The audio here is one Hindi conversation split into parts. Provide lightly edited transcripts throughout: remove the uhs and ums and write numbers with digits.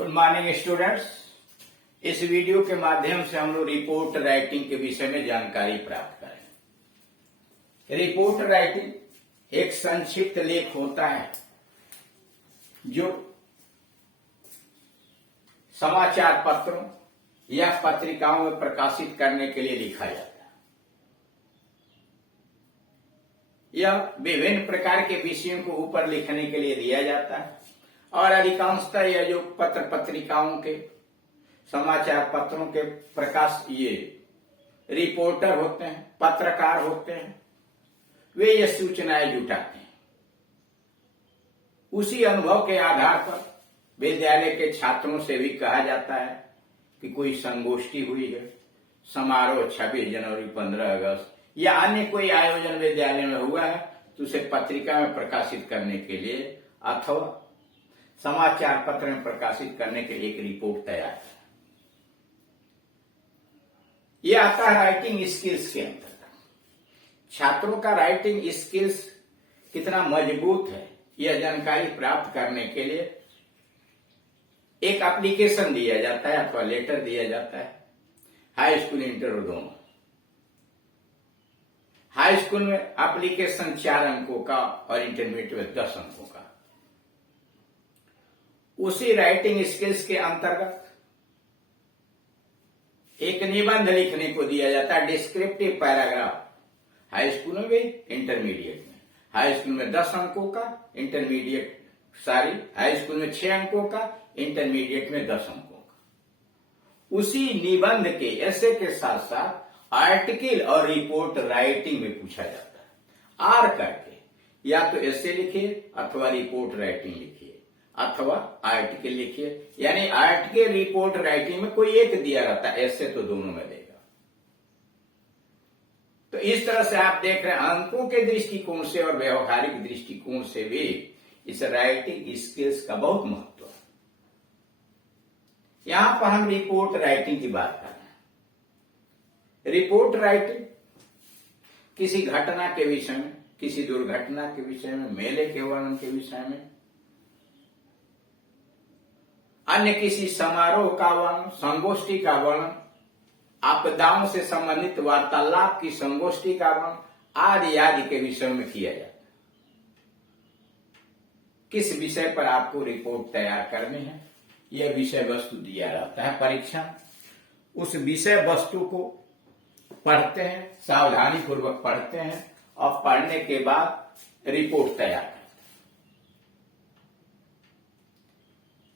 Good morning students. इस वीडियो के माध्यम से हम लोग रिपोर्ट राइटिंग के विषय में जानकारी प्राप्त करेंगे। रिपोर्ट राइटिंग एक संक्षिप्त लेख होता है जो समाचार पत्रों या पत्रिकाओं में प्रकाशित करने के लिए लिखा जाता है। यह विभिन्न प्रकार के विषयों को ऊपर लिखने के लिए दिया जाता है और अधिकांशतः यह जो पत्र पत्रिकाओं के समाचार पत्रों के प्रकाश ये रिपोर्टर होते हैं, पत्रकार होते हैं, वे ये सूचनाएं जुटाते हैं। उसी अनुभव के आधार पर विद्यालय के छात्रों से भी कहा जाता है कि कोई संगोष्ठी हुई है, समारोह 26 जनवरी 15 अगस्त या अन्य कोई आयोजन विद्यालय में हुआ है तो उसे पत्रिका में प्रकाशित करने के लिए अथवा समाचार पत्र में प्रकाशित करने के लिए एक रिपोर्ट तैयार है। यह आता है राइटिंग स्किल्स के अंतर्गत। छात्रों का राइटिंग स्किल्स कितना मजबूत है यह जानकारी प्राप्त करने के लिए एक एप्लीकेशन दिया जाता है अथवा लेटर दिया जाता है। हाई स्कूल इंटर और दोनों। हाई स्कूल में एप्लीकेशन 4 अंकों का और इंटरमीडिएट में 10 अंकों का। उसी राइटिंग स्किल्स के अंतर्गत एक निबंध लिखने को दिया जाता है, डिस्क्रिप्टिव पैराग्राफ। हाई स्कूल में भी, इंटरमीडिएट में। हाई स्कूल में 10 अंकों का, हाई स्कूल में 6 अंकों का, इंटरमीडिएट में 10 अंकों का। उसी निबंध के ऐसे के साथ साथ आर्टिकल और रिपोर्ट राइटिंग में पूछा जाता है। आर करके या तो ऐसे लिखिए अथवा रिपोर्ट राइटिंग लिखिए अथवा आर्टिकल लिखिए, यानी आर्टिकल रिपोर्ट राइटिंग में कोई एक दिया रहता है, ऐसे तो दोनों में देगा। तो इस तरह से आप देख रहे हैं अंकों के दृष्टिकोण से और व्यवहारिक दृष्टिकोण से भी इस राइटिंग स्किल्स का बहुत महत्व है। यहां पर हम रिपोर्ट राइटिंग की बात कर रहे हैं। रिपोर्ट राइटिंग किसी घटना के विषय में, किसी दुर्घटना के विषय में, मेले के वर्णन के विषय में, अन्य किसी समारोह का वर्णन, संगोष्ठी का वर्णन, आपदाओं से संबंधित वार्तालाप की संगोष्ठी का वर्णन आदि आदि के विषय में किया जाता है। किस विषय पर आपको रिपोर्ट तैयार करनी है यह विषय वस्तु दिया रहता है। परीक्षा उस विषय वस्तु को पढ़ते हैं, सावधानी पूर्वक पढ़ते हैं और पढ़ने के बाद रिपोर्ट तैयार करते हैं।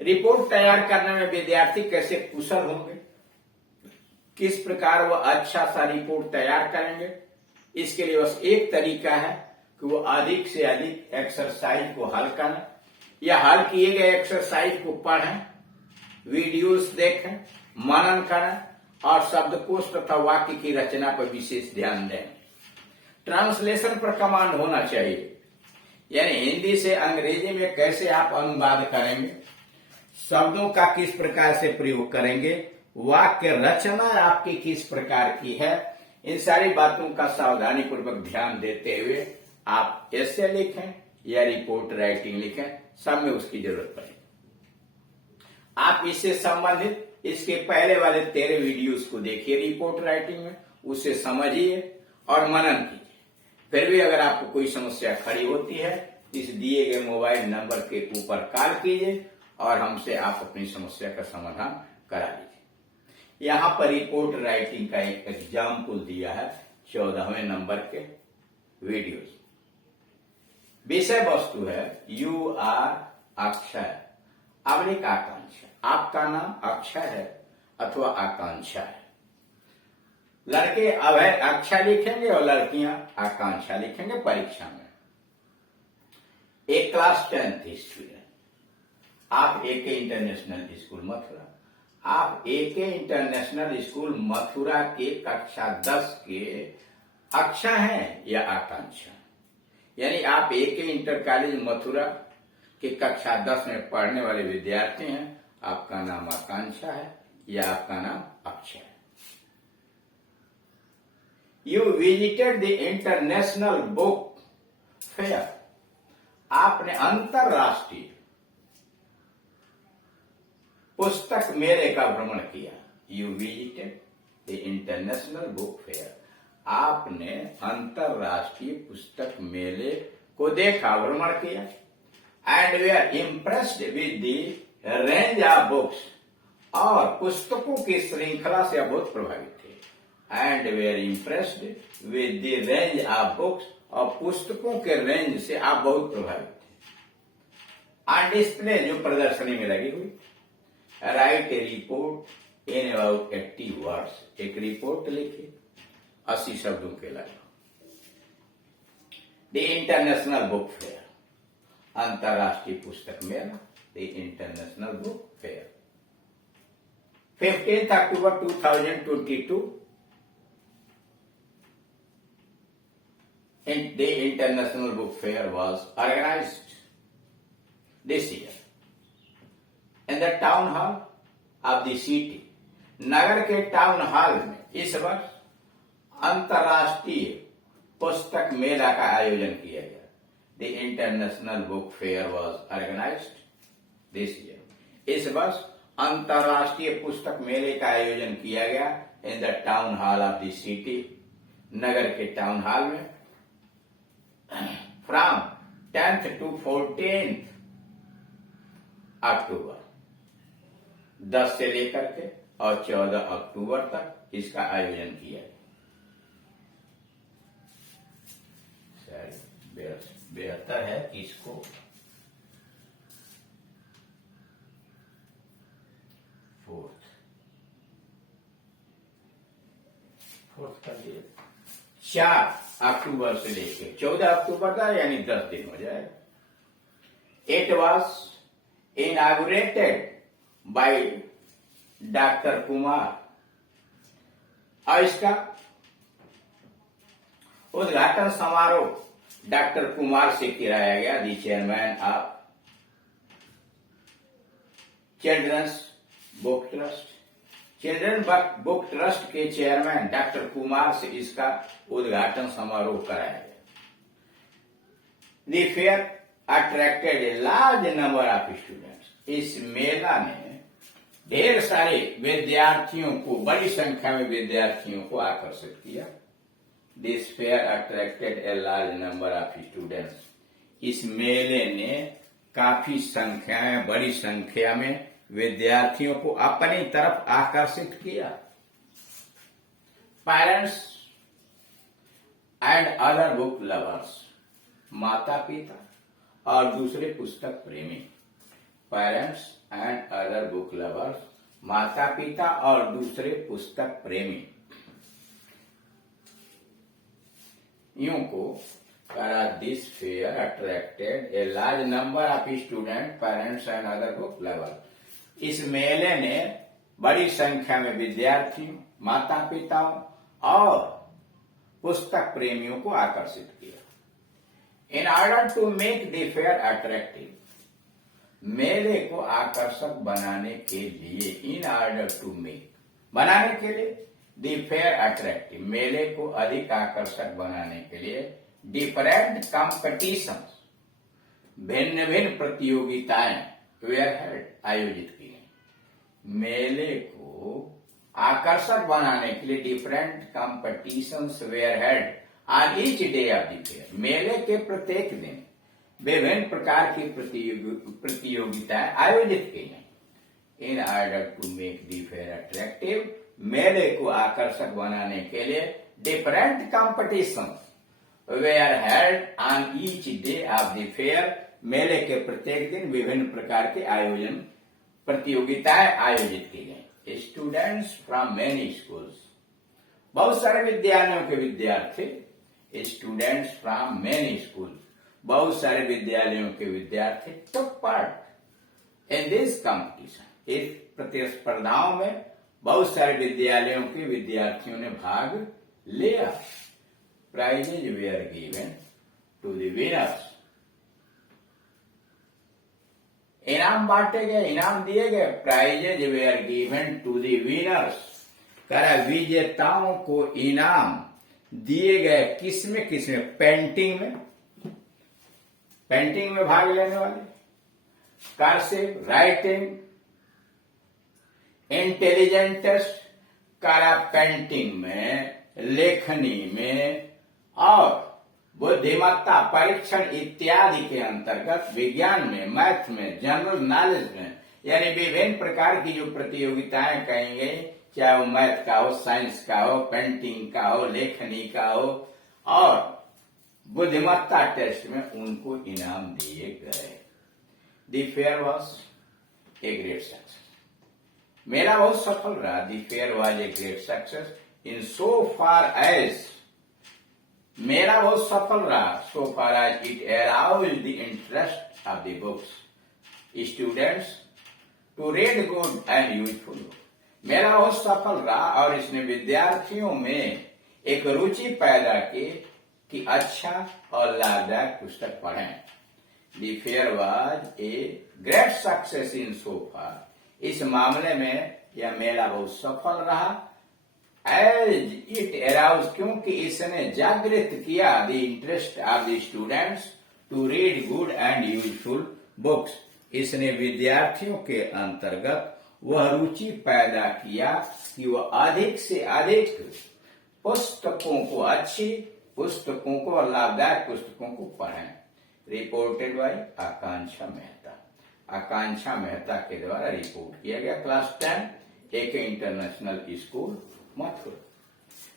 रिपोर्ट तैयार करने में विद्यार्थी कैसे कुशल होंगे, किस प्रकार वह अच्छा सा रिपोर्ट तैयार करेंगे, इसके लिए बस एक तरीका है कि वो अधिक से अधिक एक्सरसाइज को हल करें या हल किए गए एक्सरसाइज को पढ़ें, वीडियोस देखें, मनन करें और शब्दकोश तथा वाक्य की रचना पर विशेष ध्यान दें। ट्रांसलेशन पर कमांड होना चाहिए, यानी हिंदी से अंग्रेजी में कैसे आप अनुवाद करेंगे, शब्दों का किस प्रकार से प्रयोग करेंगे, वाक्य रचना आपकी किस प्रकार की है, इन सारी बातों का सावधानी पूर्वक ध्यान देते हुए आप ऐसे लिखें या रिपोर्ट राइटिंग लिखें, सब में उसकी जरूरत पड़ेगी। आप इससे संबंधित इसके पहले वाले 13 वीडियोस को देखिए रिपोर्ट राइटिंग में, उसे समझिए और मनन कीजिए। फिर भी अगर आपको कोई समस्या खड़ी होती है इस दिए गए मोबाइल नंबर के ऊपर कॉल कीजिए और हमसे आप अपनी समस्या का समाधान करा लीजिए। यहां पर रिपोर्ट राइटिंग का एक एग्जाम्पल दिया है 14वें नंबर के वीडियोस। विषय वस्तु है यू आर अक्षय, अब एक आकांक्षा। आपका नाम अक्षय है अथवा आकांक्षा है। लड़के अभय अक्षय लिखेंगे और लड़कियां आकांक्षा लिखेंगे परीक्षा में। एक क्लास 10th स्टूडेंट, आप एके इंटरनेशनल स्कूल मथुरा, आप एके इंटरनेशनल स्कूल मथुरा के कक्षा 10 के अक्षय हैं या आकांक्षा, यानी आप एके इंटर कॉलेज मथुरा के कक्षा 10 में पढ़ने वाले विद्यार्थी हैं। आपका नाम आकांक्षा है या आपका नाम अक्षय है। You visited the international book fair, आपने अंतरराष्ट्रीय पुस्तक मेले का भ्रमण किया। You visited the international book fair. आपने अंतरराष्ट्रीय पुस्तक मेले को देखा, भ्रमण किया। And we are impressed with the range of books. और पुस्तकों की श्रृंखला से आप बहुत प्रभावित थे। And we are impressed with the range of books. और पुस्तकों के रेंज से आप बहुत प्रभावित थे। ऑन डिस्प्ले, जो प्रदर्शनी में लगी हुई। Right A report in about 80 words. एक रिपोर्ट लिखी 80 शब्दों के लगा। द इंटरनेशनल बुक फेयर, अंतरराष्ट्रीय पुस्तक मेला, the international book fair. 15 October 2022, the International Book Fair was organized this year in the town hall of the city. नगर के टाउन हॉल में इस वर्ष अंतरराष्ट्रीय पुस्तक मेला का आयोजन किया गया। The international book fair was organized this year. इस वर्ष अंतरराष्ट्रीय पुस्तक मेले का आयोजन किया गया in the town hall of the city, नगर के टाउन हॉल में। From 10th to 14th October, 10 से लेकर के और 14 अक्टूबर तक इसका आयोजन किया गया। बेहतर है कि इसको फोर्थ कर दिए। 4 अक्टूबर से लेके 14 अक्टूबर तक, यानी 10 दिन हो जाएगा। It was inaugurated by doctor Kumar. और इसका उद्घाटन समारोह डॉक्टर कुमार से कराया गया। The chairman of children's book trust. Children book trust के चेयरमैन डॉक्टर कुमार से इसका उद्घाटन समारोह कराया गया। The fair attracted a large number of students. इस मेला ने ढेर सारे विद्यार्थियों को, बड़ी संख्या में विद्यार्थियों को आकर्षित किया। This fair attracted a large number of students. इस मेले ने काफी संख्या में, बड़ी संख्या में विद्यार्थियों को अपनी तरफ आकर्षित किया। Parents and other book lovers. माता पिता और दूसरे पुस्तक प्रेमी। Parents and other book lovers, माता पिता और दूसरे पुस्तक प्रेमी। यूं को this fair attracted a large number of student, parents and other book lovers. इस मेले ने बड़ी संख्या में विद्यार्थियों, माता पिताओं और पुस्तक प्रेमियों को आकर्षित किया। In order to make the fair attractive, मेले को आकर्षक बनाने के लिए, इन ऑर्डर टू मेक, बनाने के लिए, द फेयर अट्रैक्टिव, मेले को अधिक आकर्षक बनाने के लिए, डिफरेंट कॉम्पिटिशंस, भिन्न भिन्न प्रतियोगिताएं वेयर हेल्ड, आयोजित की गई। मेले को आकर्षक बनाने के लिए different competitions were held on each day of the fair. मेले के प्रत्येक दिन विभिन्न प्रकार की प्रतियोगिताएं आयोजित की गई। In order to make the fair attractive, मेले को आकर्षक बनाने के लिए different competitions were held on each day of the fair, मेले के प्रत्येक दिन विभिन्न प्रकार के आयोजन, प्रतियोगिताएं आयोजित की गई। स्टूडेंट्स फ्रॉम मेनी स्कूल्स, बहुत सारे विद्यालयों के विद्यार्थी। स्टूडेंट्स फ्रॉम मेनी स्कूल, बहुत सारे विद्यालयों के विद्यार्थी took part in this competition. इस प्रतिस्पर्धाओं में बहुत सारे विद्यालयों के विद्यार्थियों ने भाग लिया। Prizes were given to the winners, इनाम बांटे गए, इनाम दिए गए। Prizes were given to the winners, करा विजेताओं को इनाम दिए गए। किसमें किसमें? पेंटिंग में, पेंटिंग में भाग लेने वाले, कर्सिव राइटिंग, इंटेलिजेंट टेस्ट करा पेंटिंग में, लेखनी में और बुद्धिमत्ता परीक्षण इत्यादि के अंतर्गत विज्ञान में, मैथ में, जनरल नॉलेज में, यानी विभिन्न प्रकार की जो प्रतियोगिताएं कहेंगे, चाहे वो मैथ का हो, साइंस का हो, पेंटिंग का हो, लेखनी का हो और बुद्धिमत्ता टेस्ट में उनको इनाम दिए गए। The fair was a great success. मेला बहुत सफल रहा। The fair was a great success in so far as, मेरा बहुत सफल रहा so far as it aroused the interest of the books students to read good and useful. मेरा बहुत सफल रहा और इसने विद्यार्थियों में एक रुचि पैदा की कि अच्छा और लाभदायक पुस्तक पढ़ें। The fair was a great success in so far, इस मामले में यह मेला बहुत सफल रहा। एज इट अराउज, क्योंकि इसने जागृत किया the interest of the students to read good and useful books, इसने विद्यार्थियों के अंतर्गत वह रुचि पैदा किया कि वह अधिक से अधिक पुस्तकों को, अच्छी पुस्तकों को और लाभदायक पुस्तकों को पढ़ें। रिपोर्टेड बाय आकांक्षा मेहता, आकांक्षा मेहता के द्वारा रिपोर्ट किया गया। क्लास 10 एक इंटरनेशनल स्कूल मथुरा।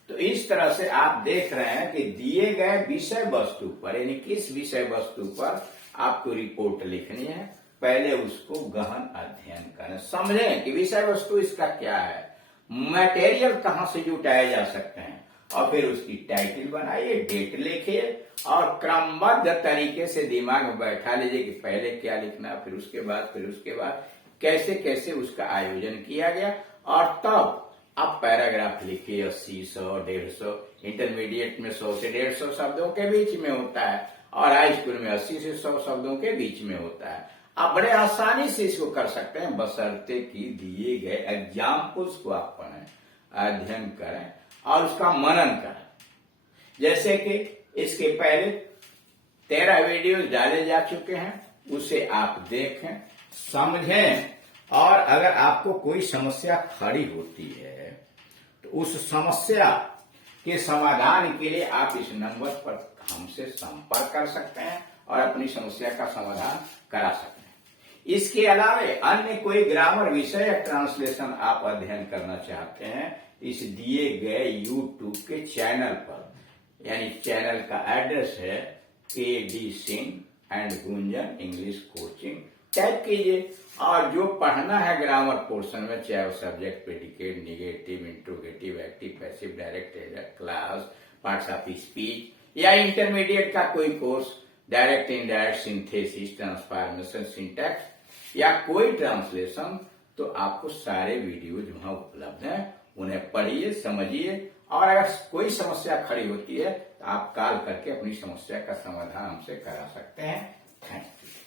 तो इस तरह से आप देख रहे हैं कि दिए गए विषय वस्तु पर, यानी किस विषय वस्तु पर आपको रिपोर्ट लिखनी है, पहले उसको गहन अध्ययन करें, समझें कि विषय वस्तु इसका क्या है, मटेरियल कहां से जुटाए जा सकते हैं और फिर उसकी टाइटल बनाइए, डेट लिखिए और क्रमबद्ध तरीके से दिमाग में बैठा लीजिए कि पहले क्या लिखना, फिर उसके बाद कैसे कैसे उसका आयोजन किया गया और तब आप पैराग्राफ लिखिए। 80, 100, 150, इंटरमीडिएट में 100 से 150 शब्दों के बीच में होता है और हाई स्कूल में 80 से 100 शब्दों के बीच में होता है। आप बड़े आसानी से इसको कर सकते हैं, बशर्ते कि दिए गए एग्जाम्पल्स को आप पढ़ें, अध्ययन करें और उसका मनन करें। जैसे कि इसके पहले 13 वीडियो डाले जा चुके हैं, उसे आप देखें, समझें और अगर आपको कोई समस्या खड़ी होती है तो उस समस्या के समाधान के लिए आप इस नंबर पर हमसे संपर्क कर सकते हैं और अपनी समस्या का समाधान करा सकते हैं। इसके अलावे अन्य कोई ग्रामर विषय या ट्रांसलेशन आप अध्ययन करना चाहते हैं, इस दिए गए YouTube के चैनल पर, यानी चैनल का एड्रेस है KD Singh and Gunjan English coaching, type कीजिए और जो पढ़ना है ग्रामर पोर्शन में, चाहे वो subject, predicate, negative, interrogative, active, passive, direct, class, parts of speech या इंटरमीडिएट का कोई course, direct, indirect, synthesis, transformation, syntax या कोई ट्रांसलेशन, तो आपको सारे वीडियोज वहां उपलब्ध हैं, उन्हें पढ़िए, समझिए और अगर कोई समस्या खड़ी होती है तो आप कॉल करके अपनी समस्या का समाधान हमसे करा सकते हैं। Thank you.